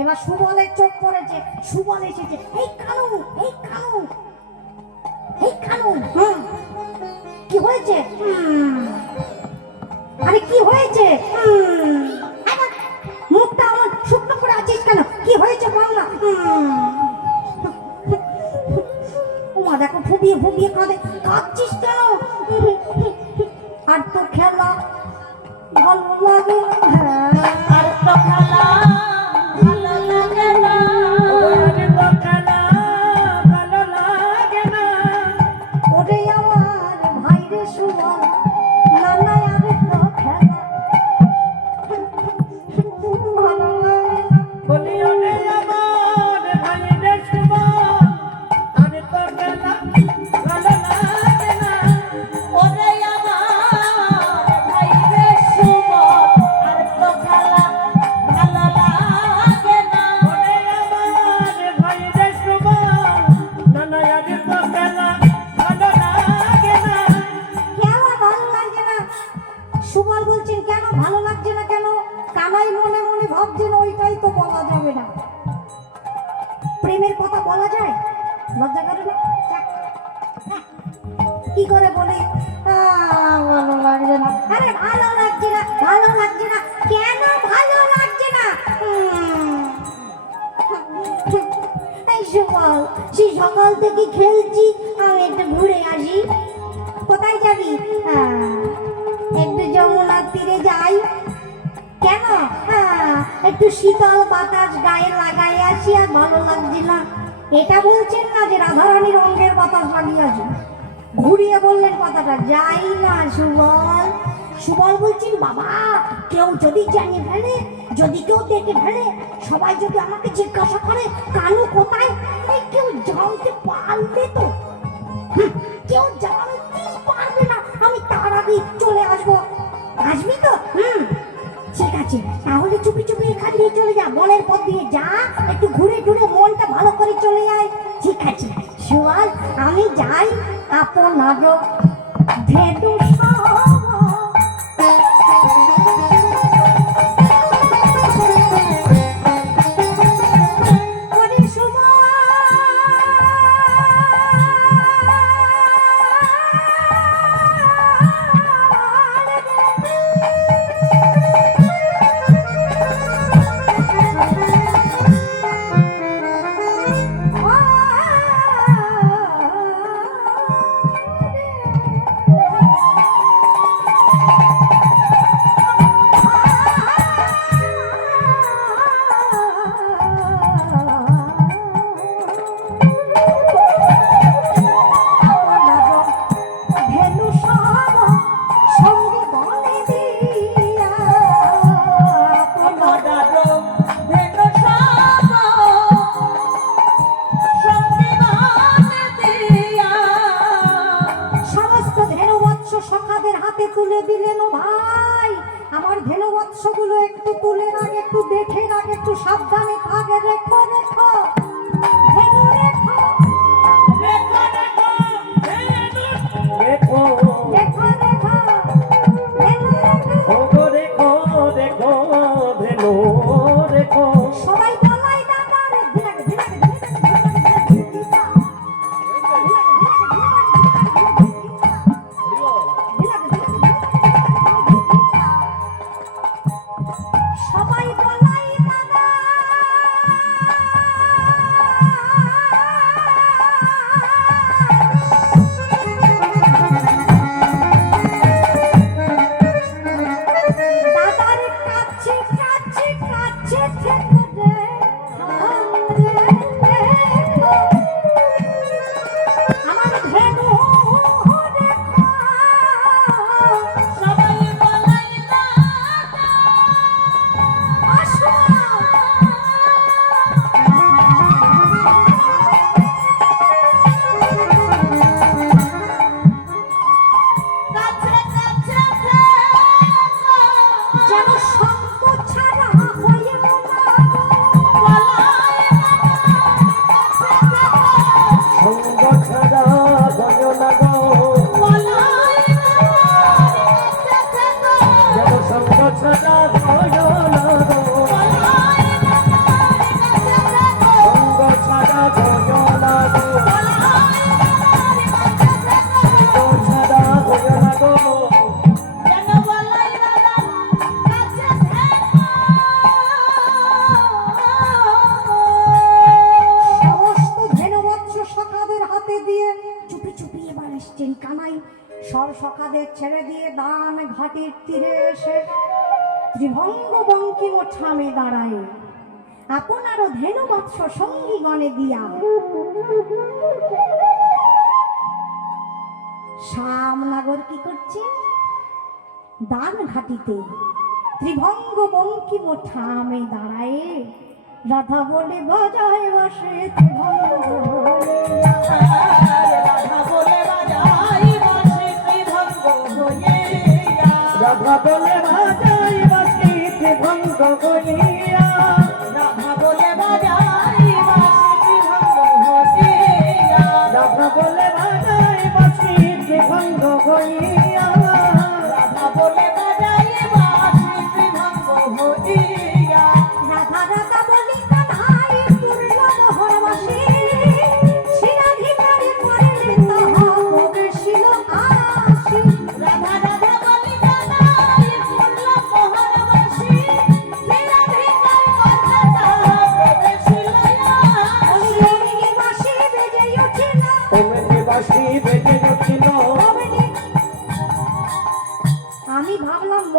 এবার সুবলের চোখ পড়েছে সুবল এসেছে। এই কানু এই কানু এই কানু কি হয়েছে? ভাবছেন ওইটাই তো বলা যাবে না। প্রেমের কথা বলা যায়? লজ্জা করে না? হ্যাঁ। কি করে বলি? ভালো লাগছে না। আরে ভালো লাগছে না, ভালো লাগছে না। কেন ভালো লাগছে না? এই সুবল সেই সকাল থেকে খেলছি। একটু শীতল বাতাস গায়ে লাগাই আসি আর ভালো লাগছে না। এটা বলছেন না যে রাধারানী রঙের বাতাস লাগিয়ে আসি। ঘুরিয়ে বললেন কথাটা, যাই না সুবল। সুবল বলছেন, বাবা, কেউ যদি জানিয়ে ফেলে, যদি কেউ দেখে ফেলে, সবাই যদি আমাকে জিজ্ঞাসা করে কানু কোথায়? কেউ জানতে পারবে তো? চলে যা বনের পথ দিয়ে যা, একটু ঘুরে ঘুরে মনটা ভালো করে চলে যায় ঠিক আছে সুয়াল আমি যাই। আপনার ধেনু ধেনু তুলে দিলেন ভাই। আমার ভেলোবৎসগুলো একটু তুলে রাখ একটু দেখে রাখ একটু সাবধানে থাকে রেখো রেখো Yeah. ঘাটির তীরে এসে ত্রিভঙ্গ বঙ্কিম ঠামে দাঁড়ায়। আপনারও সঙ্গী গণে দিয়া শ্যামনগর কি করছে? দান ঘাটিতে ত্রিভঙ্গ বঙ্কিম ঠামে দাঁড়ায়। রাধা বলে, বাজায় বসে ত্রিভঙ্গ ভঙ্গ করিয়া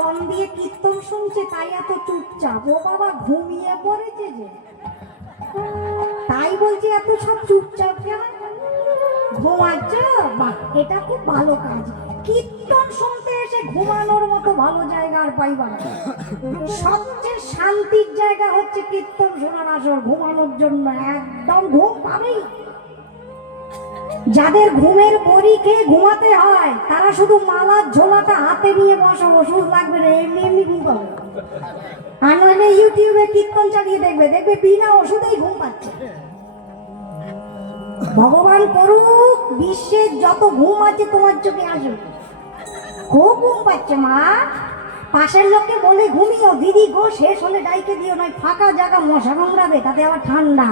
মন দিয়ে কীর্তন শুনছে, তাই এত চুপচাপ। ও বাবা ঘুমিয়ে পড়েছে যে। তাই বলছি, এত সব চুপচাপ কেন? ঘুমাচ্ছ? বাহ, এটা খুব ভালো কাজ। কীর্তন শুনতে এসে ঘুমানোর মতো ভালো জায়গা আর পাইবা না। সবচেয়ে শান্তির জায়গা হচ্ছে কীর্তন শোনার আসর, ঘুমানোর জন্য। একদম ঘুম পাবেই। যাদের ঘুমের বড়ি খেয়ে ঘুমাতে হয়, তারা শুধু মালার ঝোলাটা হাতে নিয়ে বসো ওষুধ লাগবে না, এমনি এমনি ঘুম পাবে। আর নইলে ইউটিউবে কীর্তন চালিয়ে দেখবে দেখবে বিনা ওষুধেই ঘুম পাচ্ছে। ভগবান করুক, বিশ্বের যত ঘুম আছে তোমার চোখে আসুক। খুব ঘুম পাচ্ছে, মা। পাশের লোককে বলে ঘুমিও দিদি গো, শেষ হলে ডাইকে দিও, নয় ফাঁকা জায়গা মশা কামড়াবে তাতে আবার ঠান্ডা।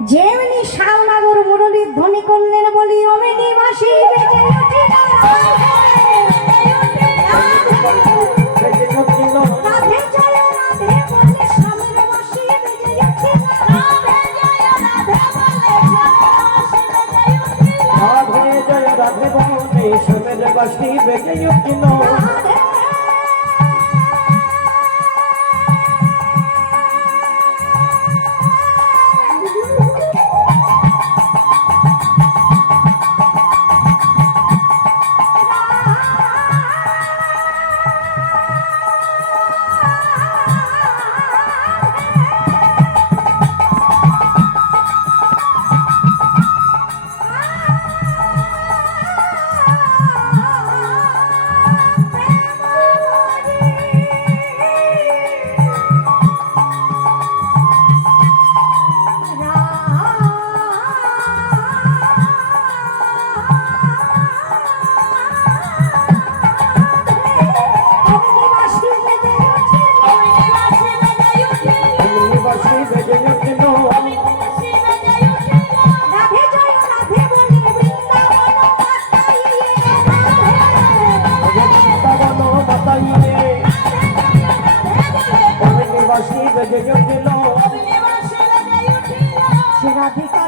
যেমনি শালনাগর মুরলীর ধ্বনি করলেন বলি, অমেনি বেজে উঠিল রাধে। বলে স্বামীর বাসি বেজে উঠিল বাসি বেজে উঠিল শিরাধিকার করলে